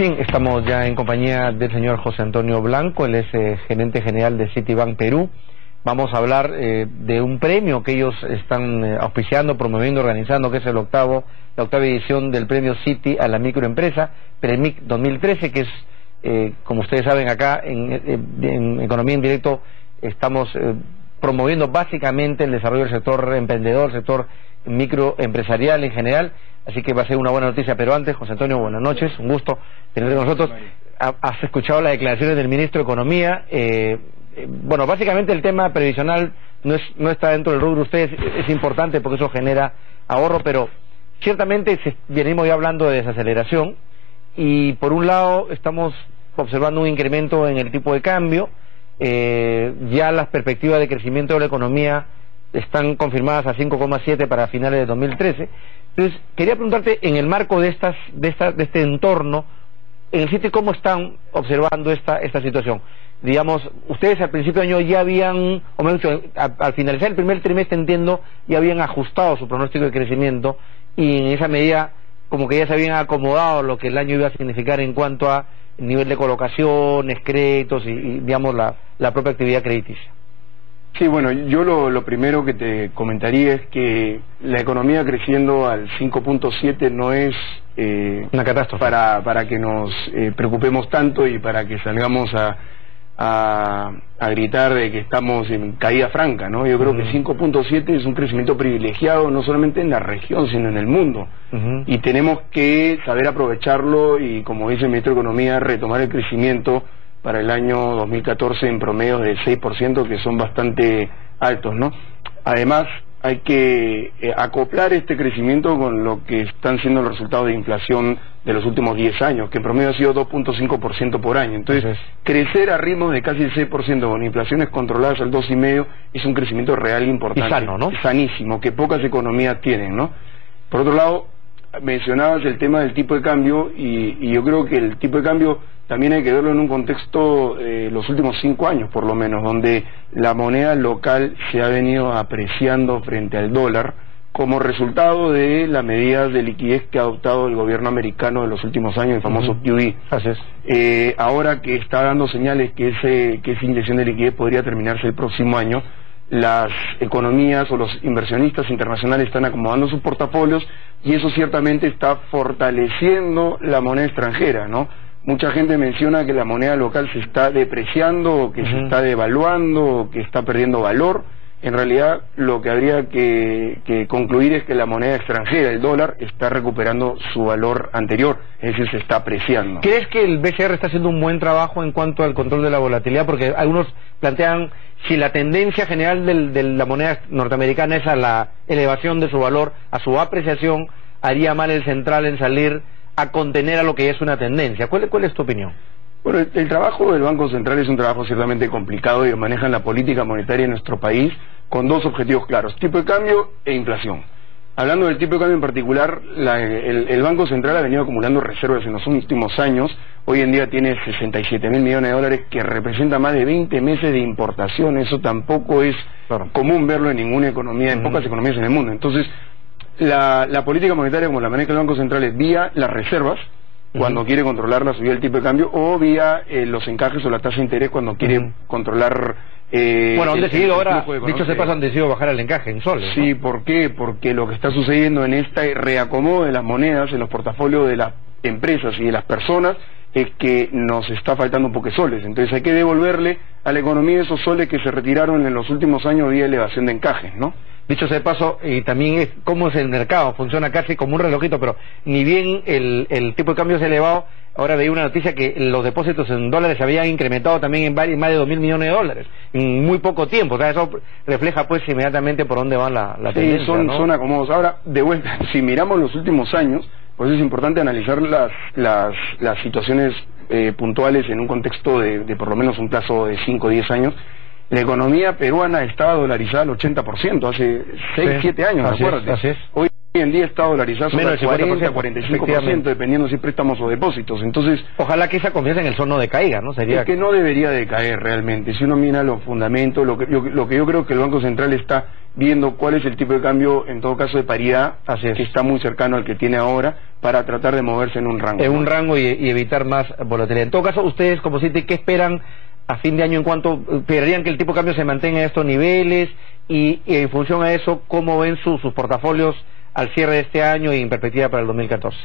Bien, estamos ya en compañía del señor José Antonio Blanco, él es gerente general de Citibank Perú. Vamos a hablar de un premio que ellos están auspiciando, promoviendo, organizando, que es la octava edición del premio Citi a la microempresa, PREMIC 2013, que es, como ustedes saben, acá en Economía en Directo estamos promoviendo básicamente el desarrollo del sector emprendedor, sector microempresarial en general, así que va a ser una buena noticia. Pero antes, José Antonio, buenas noches, un gusto tenerte con nosotros. Has escuchado las declaraciones del ministro de Economía. Bueno, básicamente el tema previsional no está dentro del rubro de ustedes, es importante porque eso genera ahorro, pero ciertamente venimos ya hablando de desaceleración y por un lado estamos observando un incremento en el tipo de cambio, ya las perspectivas de crecimiento de la economía están confirmadas a 5,7 para finales de 2013. Entonces, quería preguntarte, en el marco de este entorno, en el sitio, ¿cómo están observando esta situación? Digamos, ustedes al principio de año ya habían, o mejor dicho, al finalizar el primer trimestre, entiendo, ya habían ajustado su pronóstico de crecimiento y en esa medida como que ya se habían acomodado lo que el año iba a significar en cuanto a nivel de colocaciones, créditos y digamos, la propia actividad crediticia. Sí, bueno, yo lo primero que te comentaría es que la economía creciendo al 5.7 no es una catástrofe para que nos preocupemos tanto y para que salgamos a gritar de que estamos en caída franca, ¿no? Yo creo que 5.7 es un crecimiento privilegiado no solamente en la región, sino en el mundo. Y tenemos que saber aprovecharlo y, como dice el ministro de Economía, retomar el crecimiento para el año 2014 en promedios de 6%, que son bastante altos, ¿no? Además, hay que acoplar este crecimiento con lo que están siendo los resultados de inflación de los últimos 10 años, que en promedio ha sido 2.5% por año. Entonces, crecer a ritmos de casi el 6% con inflaciones controladas al 2,5% es un crecimiento real importante. Y sano, ¿no? Sanísimo, que pocas economías tienen, ¿no? Por otro lado, mencionabas el tema del tipo de cambio y yo creo que el tipo de cambio también hay que verlo en un contexto los últimos 5 años por lo menos, donde la moneda local se ha venido apreciando frente al dólar como resultado de las medidas de liquidez que ha adoptado el gobierno americano en los últimos años, el famoso QE. Así es. Ahora que está dando señales que esa inyección de liquidez podría terminarse el próximo año, las economías o los inversionistas internacionales están acomodando sus portafolios y eso ciertamente está fortaleciendo la moneda extranjera, ¿no? Mucha gente menciona que la moneda local se está depreciando, o que se está devaluando, o que está perdiendo valor. En realidad, lo que habría que concluir es que la moneda extranjera, el dólar, está recuperando su valor anterior, es decir, se está apreciando. ¿Crees que el BCR está haciendo un buen trabajo en cuanto al control de la volatilidad? Porque algunos plantean si la tendencia general de la moneda norteamericana es a la elevación de su valor, a su apreciación, haría mal el central en salir a contener a lo que ya es una tendencia. ¿Cuál es tu opinión? Bueno, el trabajo del Banco Central es un trabajo ciertamente complicado. Ellos manejan la política monetaria en nuestro país con dos objetivos claros: tipo de cambio e inflación. Hablando del tipo de cambio en particular, el Banco Central ha venido acumulando reservas en los últimos años. Hoy en día tiene 67.000 millones de dólares, que representa más de 20 meses de importación. Eso tampoco es común verlo en ninguna economía, en pocas economías en el mundo. Entonces, la política monetaria, como la maneja el Banco Central, es vía las reservas, cuando quiere controlar la subida del tipo de cambio, o vía los encajes o la tasa de interés cuando quiere controlar... bueno, han decidido ahora, dicho se paso, han decidido bajar el encaje en soles, ¿no? Sí, ¿por qué? Porque lo que está sucediendo en este reacomodo de las monedas en los portafolios de las empresas y de las personas es que nos está faltando un poco de soles. Entonces hay que devolverle a la economía esos soles que se retiraron en los últimos años vía elevación de encajes, ¿no? Dicho sea de paso, y también es cómo es el mercado, funciona casi como un relojito, pero ni bien el tipo de cambio es elevado. Ahora veía una noticia que los depósitos en dólares se habían incrementado también en más de 2.000 millones de dólares en muy poco tiempo. O sea, eso refleja pues inmediatamente por dónde va la tendencia, ¿no? Son acomodos. Ahora, de vuelta, si miramos los últimos años, pues es importante analizar las situaciones puntuales en un contexto de por lo menos un plazo de 5 o 10 años. La economía peruana estaba dolarizada al 80% hace 6, 7 años, acuérdate. Así es. Hoy Hoy en día está dolarizado sobre el 40, 45%, dependiendo si préstamos o depósitos. Entonces, ojalá que esa confianza en el sol no decaiga, ¿no? Es que no debería decaer realmente. Si uno mira los fundamentos, lo que yo creo que el Banco Central está viendo cuál es el tipo de cambio, en todo caso de paridad, que está muy cercano al que tiene ahora, para tratar de moverse en un rango. En un rango y evitar más volatilidad. En todo caso, ustedes como Citi, ¿qué esperan a fin de año en cuanto esperarían que el tipo de cambio se mantenga en estos niveles y en función a eso, cómo ven sus portafolios al cierre de este año y en perspectiva para el 2014?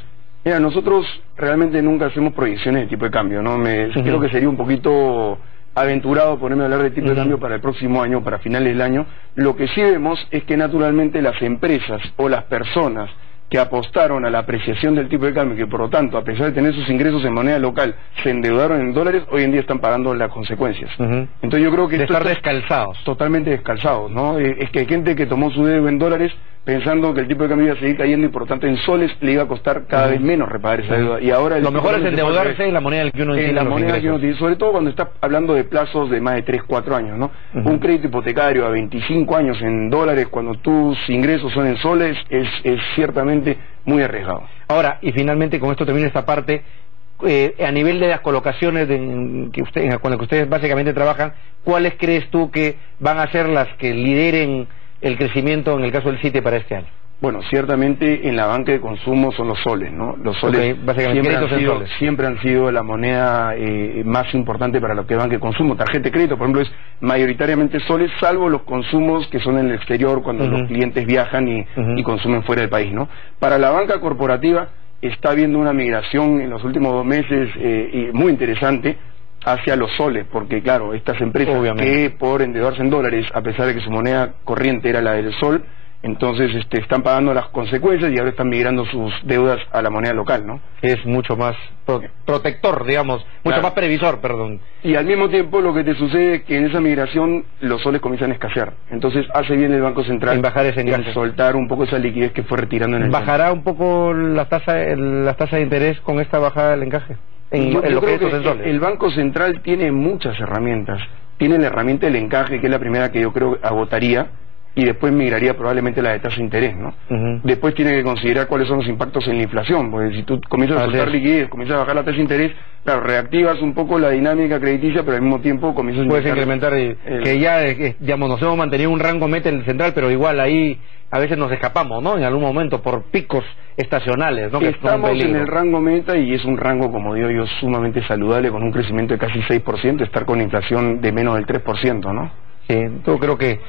Mira, nosotros realmente nunca hacemos proyecciones de tipo de cambio, ¿no? Creo que sería un poquito aventurado ponerme a hablar de tipo de cambio para el próximo año, para finales del año. Lo que sí vemos es que naturalmente las empresas o las personas que apostaron a la apreciación del tipo de cambio, que por lo tanto, a pesar de tener sus ingresos en moneda local, se endeudaron en dólares, hoy en día están pagando las consecuencias. Entonces yo creo que de estar descalzados. Totalmente descalzados, ¿no? Es que hay gente que tomó su deuda en dólares pensando que el tipo de cambio iba a seguir cayendo y por lo tanto en soles le iba a costar cada vez menos repagar esa deuda. Y ahora lo mejor es endeudarse en la moneda que uno tiene, sobre todo cuando está hablando de plazos de más de 3, 4 años, ¿no? Un crédito hipotecario a 25 años en dólares cuando tus ingresos son en soles es ciertamente muy arriesgado. Ahora, y finalmente con esto termina esta parte, a nivel de las colocaciones con las que ustedes básicamente trabajan, ¿cuáles crees tú que van a ser las que lideren el crecimiento en el caso del Citi para este año? Bueno, ciertamente en la banca de consumo son los soles, ¿no? Los soles, siempre han sido la moneda más importante para lo que es banca de consumo. Tarjeta de crédito, por ejemplo, es mayoritariamente soles, salvo los consumos que son en el exterior, cuando los clientes viajan y consumen fuera del país, ¿no? Para la banca corporativa está habiendo una migración en los últimos 2 meses muy interesante hacia los soles, porque claro, estas empresas que por endeudarse en dólares, a pesar de que su moneda corriente era la del sol, entonces están pagando las consecuencias y ahora están migrando sus deudas a la moneda local, ¿no? Es mucho más protector, digamos, mucho más previsor, perdón. Y al mismo tiempo lo que te sucede es que en esa migración los soles comienzan a escasear. Entonces hace bien el Banco Central en bajar ese en soltar un poco esa liquidez que fue retirando en el ¿Bajará un poco las tasas de interés con esta bajada del encaje? Yo creo que el Banco Central tiene muchas herramientas. Tiene la herramienta del encaje, que es la primera que yo creo agotaría, y después migraría probablemente la de tasa de interés, ¿no? Después tiene que considerar cuáles son los impactos en la inflación, porque si tú comienzas a soltar liquidez, comienzas a bajar la tasa de interés, claro, reactivas un poco la dinámica crediticia, pero al mismo tiempo comienzas a incrementar que ya, digamos, nos hemos mantenido un rango meta en el central, pero igual ahí a veces nos escapamos, ¿no? En algún momento por picos estacionales, ¿no? Estamos en el rango meta y es un rango, como digo yo, sumamente saludable, con un crecimiento de casi 6%, estar con inflación de menos del 3%, ¿no? Sí, yo creo que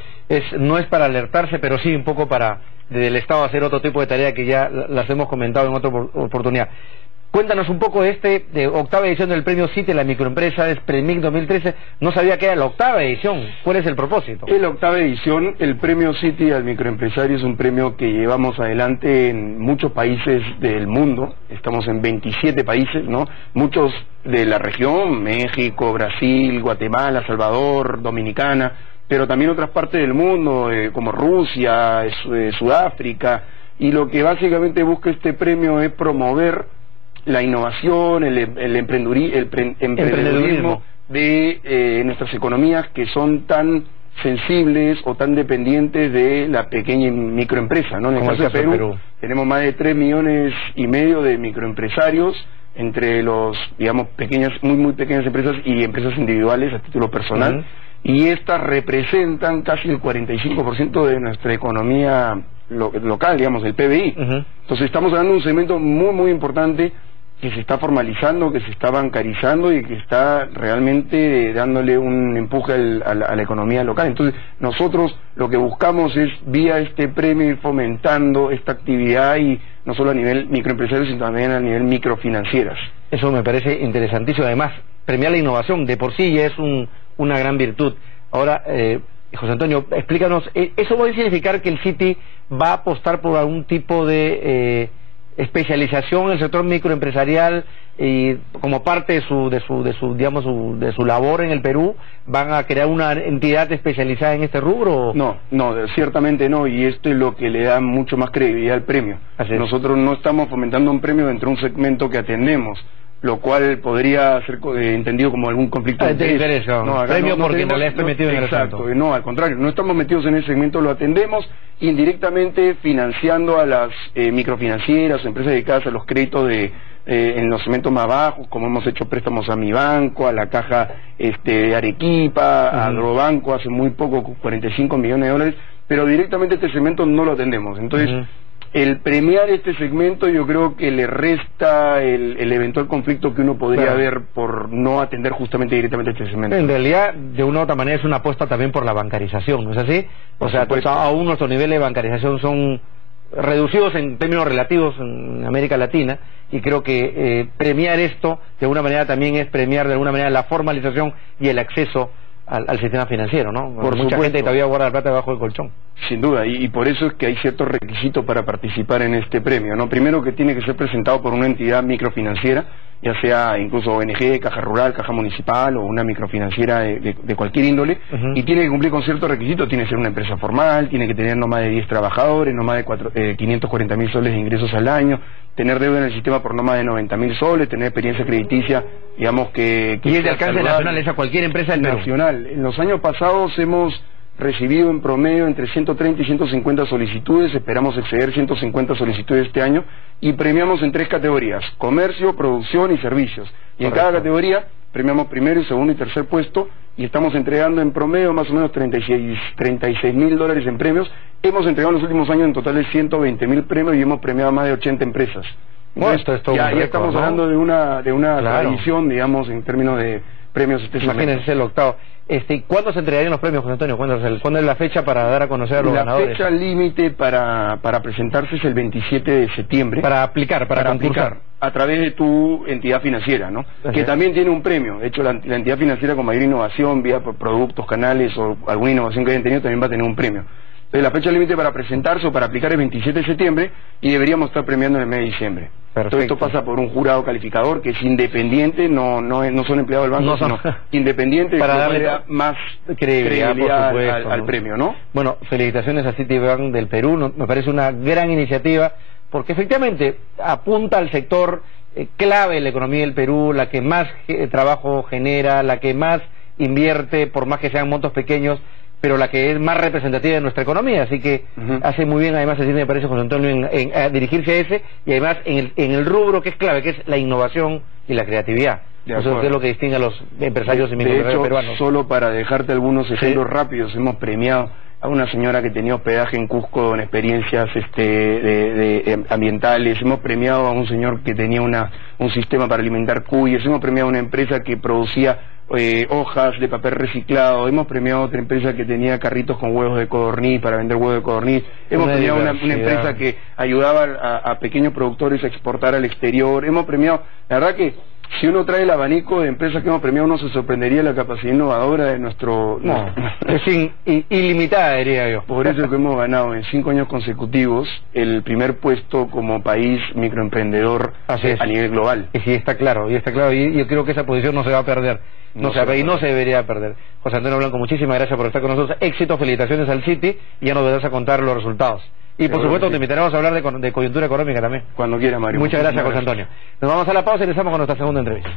no es para alertarse, pero sí un poco para desde el Estado hacer otro tipo de tarea que ya las hemos comentado en otra oportunidad. Cuéntanos un poco de octava edición del premio Citi, la microempresa, es PREMIC 2013. No sabía que era la octava edición. ¿Cuál es el propósito? Es la octava edición. El premio Citi al microempresario es un premio que llevamos adelante en muchos países del mundo. Estamos en 27 países, ¿no? Muchos de la región, México, Brasil, Guatemala, Salvador, Dominicana, pero también otras partes del mundo, como Rusia, Sudáfrica. Y lo que básicamente busca este premio es promover la innovación, el emprendedurismo de nuestras economías que son tan sensibles o tan dependientes de la pequeña y microempresa, ¿no? En el caso de Perú tenemos más de 3,5 millones de microempresarios, entre los, digamos, muy pequeñas empresas y empresas individuales a título personal, y estas representan casi el 45% de nuestra economía local, digamos, el PBI. Entonces estamos hablando de un segmento muy importante que se está formalizando, que se está bancarizando y que está realmente dándole un empuje a la economía local. Entonces nosotros lo que buscamos es, vía este premio, ir fomentando esta actividad, y no solo a nivel microempresario, sino también a nivel microfinancieras. Eso me parece interesantísimo. Además, premiar la innovación de por sí ya es una gran virtud. Ahora, José Antonio, explícanos, ¿eso va a significar que el Citi va a apostar por algún tipo de especialización en el sector microempresarial y como parte de su labor en el Perú van a crear una entidad especializada en este rubro? No, ciertamente no, y esto es lo que le da mucho más credibilidad al premio. Nosotros no estamos fomentando un premio dentro de un segmento que atendemos. lo cual podría ser entendido como algún conflicto de interés. No, premio porque en realidad estoy metido en el asunto. Exacto, no, al contrario, no estamos metidos en ese segmento, lo atendemos indirectamente financiando a las microfinancieras, empresas dedicadas a los créditos en los segmentos más bajos, como hemos hecho préstamos a Mi Banco, a la Caja de Arequipa, a Agrobanco hace muy poco, 45 millones de dólares, pero directamente este segmento no lo atendemos. Entonces, el premiar este segmento yo creo que le resta el eventual conflicto que uno podría ver por no atender justamente directamente este segmento. En realidad, de una u otra manera, es una apuesta también por la bancarización, ¿no es así? O sea, aún nuestros niveles de bancarización son reducidos en términos relativos en América Latina, y creo que premiar esto de alguna manera también es premiar de alguna manera la formalización y el acceso al sistema financiero, ¿no? Por mucha gente todavía guarda la plata debajo del colchón. Sin duda, y por eso es que hay ciertos requisitos para participar en este premio, ¿no? Primero, que tiene que ser presentado por una entidad microfinanciera, ya sea incluso ONG, Caja Rural, Caja Municipal o una microfinanciera de cualquier índole, y tiene que cumplir con ciertos requisitos. Tiene que ser una empresa formal, tiene que tener no más de 10 trabajadores, no más de 540.000 soles de ingresos al año, tener deuda en el sistema por no más de 90.000 soles, tener experiencia crediticia, digamos que y es de alcance nacional, es a cualquier empresa del Perú. Nacional. En los años pasados hemos recibido en promedio entre 130 y 150 solicitudes, esperamos exceder 150 solicitudes este año, y premiamos en 3 categorías: comercio, producción y servicios. Y en cada categoría premiamos primero, segundo y tercer puesto, y estamos entregando en promedio más o menos 36.000 dólares en premios. Hemos entregado en los últimos años en total de 120.000 premios y hemos premiado a más de 80 empresas. Entonces, ya estamos hablando de una tradición, digamos, en términos de premios. Imagínense el octavo. ¿Cuándo se entregarían los premios, José Antonio? ¿Cuándo es la fecha para dar a conocer a los ganadores? La fecha límite para presentarse es el 27 de septiembre. Para aplicar, para concursar. A través de tu entidad financiera, ¿no? Que también tiene un premio. De hecho, la entidad financiera con mayor innovación, vía productos, canales o alguna innovación que hayan tenido, también va a tener un premio. Entonces, la fecha límite para presentarse o para aplicar es 27 de septiembre y deberíamos estar premiando en el mes de diciembre. Todo esto pasa por un jurado calificador que es independiente, no son empleados del banco, sino independiente, para darle más credibilidad al premio, ¿no? Bueno, felicitaciones a Citibank del Perú, me parece una gran iniciativa, porque efectivamente apunta al sector clave de la economía del Perú, la que más trabajo genera, la que más invierte, por más que sean montos pequeños, pero la que es más representativa de nuestra economía, así que hace muy bien además, así me parece, José Antonio, en dirigirse a ese, y además en el rubro que es clave, que es la innovación y la creatividad. Eso es lo que distingue a los empresarios y microempresarios peruanos. Solo para dejarte algunos ejemplos rápidos, hemos premiado a una señora que tenía hospedaje en Cusco en experiencias ambientales, hemos premiado a un señor que tenía un sistema para alimentar cuyes, hemos premiado a una empresa que producía hojas de papel reciclado, hemos premiado a otra empresa que tenía carritos con huevos de codorniz para vender huevos de codorniz, hemos premiado a una empresa que ayudaba a pequeños productores a exportar al exterior, hemos premiado, la verdad que si uno trae el abanico de empresas que hemos premiado, uno se sorprendería de la capacidad innovadora de nuestro... No, es ilimitada, diría yo. Por eso que hemos ganado en 5 años consecutivos el primer puesto como país microemprendedor a nivel global. Y sí, está claro, y yo creo que esa posición no se va a perder. No se debería perder. José Antonio Blanco, muchísimas gracias por estar con nosotros. Éxito, felicitaciones al Citi, y ya nos vendrás a contar los resultados. Y por supuesto te invitaremos a hablar de coyuntura económica también. Cuando quiera, Mario. Muchas gracias, José Antonio. Nos vamos a la pausa y regresamos con nuestra segunda entrevista.